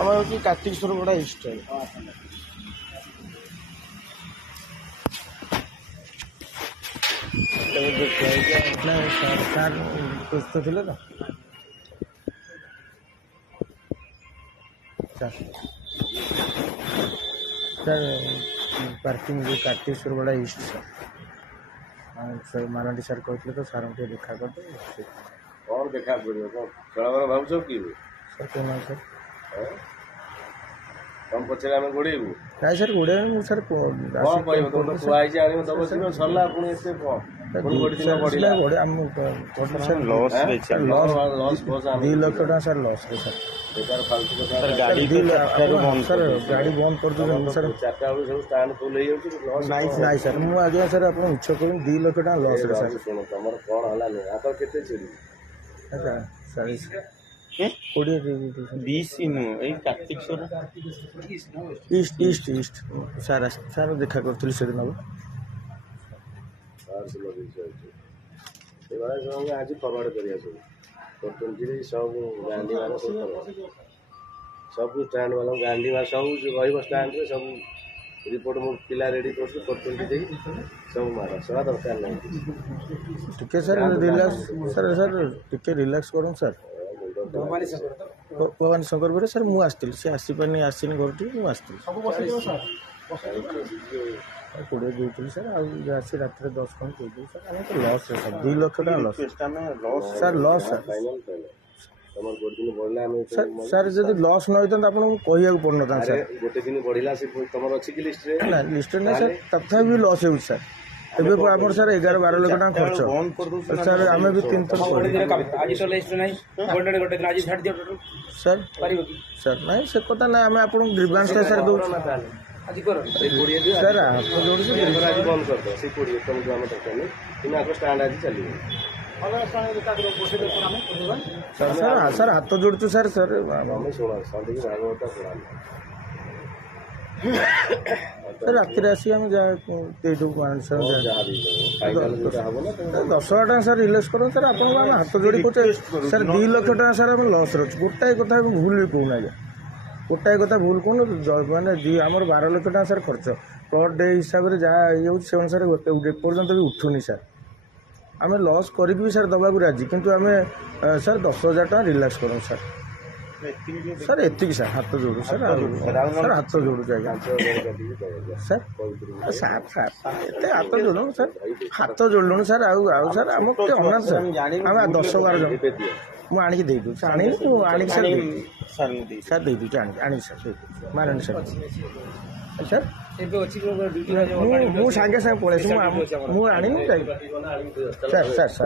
আমার হচ্ছে কার্তিকেশ্বর বড়া ইষ্ট ସାର୍ ବ୍ୟସ୍ତ ଥିଲେ ତ ସାର୍ ପାର୍କିଂ ଯେଉଁ କାର୍ତ୍ତିକେଶ୍ୱର ବଡ଼ା ଇଷ୍ଟ ସାର୍ ମାରାଣ୍ଡି ସାର୍ କହିଥିଲେ ତ ସାର୍ଙ୍କୁ ଟିକେ ଦେଖା କରିଦେବେ। କ'ଣ ଦେଖା କରିବ କ'ଣ ଖେଳ ଭାବୁଛ କି ସାର୍ କହୁନାହାନ୍ତି ସାର୍ ତମ ପଛରେ ଆମେ ଗୋଡ଼େଇବୁ ନାଇଁ ସାର୍ ଗୋଡ଼େଇବେ ମୁଁ ସାର୍ କ'ଣ କହିବ ତମେ ତ କୁହା ହେଇଛି ଆଣିବ ଦବ ସିନା ସରିଲା ପୁଣି ଏତେ କ'ଣ ପୁଣି ଗୋଟେ ଦିନ ପଡ଼ିଲା ଲସ୍ 2 ଲକ୍ଷ ଟଙ୍କା ସାର୍ ଲସ୍ରେ ସାର୍ ବେକାର ଫାଲତୁ କଥା ସାର୍ ଗାଡ଼ି ବନ୍ଦ କରିଦେଉଛନ୍ତି ସାର୍ 4ଟା ବେଳୁ ସବୁ ଷ୍ଟାଣ୍ଡ ଫୁଲ୍ ହେଇଯାଉଛି ନାଇଁ ସାର୍ ମୁଁ ଆଜ୍ଞା ସାର୍ ଆପଣ ମିଛ କହୁନି 2 ଲକ୍ଷ ଟଙ୍କା ଲସ୍ରେ ସାର୍ ଶୁଣ ତମର କ'ଣ ହେଲା ନୁହେଁ ଆଙ୍କର କେତେ ଚିରି ଆଚ୍ଛା ସାର୍ 20 ଏଇ କାର୍ତ୍ତିକେଶ୍ୱର ଇଷ୍ଟ ସାର୍ ଦେଖା କରିଥିଲି ସେଦିନ ସେଭଳିଆ ସବୁ ଆଜି ଫରୱାର୍ଡ଼ କରିବା ସବୁ କରୁଛନ୍ତି ସବୁ ଗାଣ୍ଡି ମାନ ସବୁ ଷ୍ଟାଣ୍ଡ ବାଲା ଗାଣ୍ଡି ମାନ ସବୁ ରହିବ ଷ୍ଟାଣ୍ଡରେ ସବୁ ରିପୋର୍ଟ ମୁଁ ପିଲା ରେଡ଼ି କରୁଛି କରୁଛନ୍ତି ଦେଇ ସବୁ ମାଡ଼ ସେବା ଦରକାର ନାହିଁ ଟିକେ ସାର୍ ରିଲାକ୍ସ ସାର୍ ଟିକେ ରିଲାକ୍ସ କରନ୍ତୁ ସାର୍ ଭବାନୀ ଶଙ୍କର ପରେ ସାର୍ ମୁଁ ଆସିଥିଲି ସେ ଆସିନି ଘରଠି ମୁଁ ଆସିଥିଲି 20 ଦେଇଥିଲି ସାର୍ ଆଉ ଆସି ରାତିରେ 10 ଖଣ୍ଡ ଦେଇଥିଲି ସାର୍ ଆମେ ତ ଲସ୍ରେ ସାର୍ 2 ଲକ୍ଷ ଟଙ୍କା loss sir loss sir sir ଯଦି ଲସ୍ ନ ହେଇଥାନ୍ତା ଆପଣଙ୍କୁ କହିବାକୁ ପଡ଼ିନଥାନ୍ତା ସାର୍ ଗୋଟେ ଦିନ ବଢ଼ିଲା ସେ ତମର ଅଛି କି ଲିଷ୍ଟରେ ନା ଲିଷ୍ଟରେ ନାହିଁ ସାର୍ ତଥାପି ବି ଲସ୍ ହେଉଛି ସାର୍ ଏବେ ଆମର ସାର୍ 11-12 ଲକ୍ଷ ଟଙ୍କା ଖର୍ଚ୍ଚ ସାର୍ ଆମେ ବି 3 ଥର ସାର୍ ନାଇଁ ସେ କଥା ନାହିଁ ଆମେ ଆପଣଙ୍କୁ ଗ୍ରିଭାନ୍ସଟା ସାର୍ ଦେଉଛୁ ସାର୍ ହାତ ଯୋଡ଼ୁଛୁ ଆଜି ବନ୍ଦ କରିଦେବ ସେ 20 ତମକୁ ଆମେ ଦରକାର ନାହିଁ କିନ୍ତୁ ଆଗ ଷ୍ଟାଣ୍ଡ ଆଜି ଚାଲିବ ସାର୍ ହାତ ଯୋଡ଼ୁଛୁ ସାର୍ ଆମେ ଶୁଣ ସନ୍ଧ୍ୟାକୁ ଭାଗବତ ଶୁଣା ରାତିରେ ଆସି ଆମେ ଯାହା ଦେଇଦେବୁ ସାର୍ ଯାହା ହବ ନା 10,000 ଟଙ୍କା ସାର୍ ରିଲାକ୍ସ କରନ୍ତୁ ସାର୍ ଆପଣଙ୍କୁ ଆମେ ହାତ ଯୋଡ଼ି କହୁଛେ ସାର୍ 2 ଲକ୍ଷ ଟଙ୍କା ସାର୍ ଆମେ ଲସ୍ରେ ଅଛୁ ଗୋଟାଏ କଥା ଆମେ ଭୁଲ ବି କହୁନା ଆଜ୍ଞା ଗୋଟାଏ କଥା ଭୁଲ କହୁନୁ ମାନେ ଆମର 12 ଲକ୍ଷ ଟଙ୍କା ସାର୍ ଖର୍ଚ୍ଚ ପର୍ ଡେ ହିସାବରେ ଯାହା ହେଇଯାଉଛି ସେ ଅନୁସାରେ ଏପର୍ଯ୍ୟନ୍ତ ବି ଉଠୁନି ସାର୍ ଆମେ ଲସ୍ କରିକି ବି ସାର୍ ଦେବାକୁ ରାଜି କିନ୍ତୁ ଆମେ ସାର୍ 10,000 ଟଙ୍କା ରିଲାକ୍ସ କରନ୍ତୁ ସାର୍ ସାର୍ ଏତିକି ସାର୍ ହାତ ଯୋଡ଼ୁ ସାର୍ ସାର୍ ହାତ ଯୋଡ଼ୁଛୁ ଆଜ୍ଞା ସାର୍ ଏତେ ହାତ ଯୋଡ଼ୁନୁ ସାର୍ ହାତ ଯୋଡ଼ିଲୁଣୁ ସାର୍ ଆଉ ସାର୍ ଆମ ଟିକେ ଅନାଥ ସାର୍ ଆମେ 10-12 ଜଣ ମୁଁ ଆଣିକି ଦେଇଦେଉଛି ଆଣିକି ସାର୍ ଦେଇଦେଉଛି ଆଣିକି ସାର୍ ଦେଇଦେଉଛି ମାରାଣ୍ଡି ସାର୍ ସାର୍ ମୁଁ ସାଙ୍ଗେ ସାଙ୍ଗେ ପଳେଇ ଆସିବି ମୁଁ ଆଣିନି ସାର୍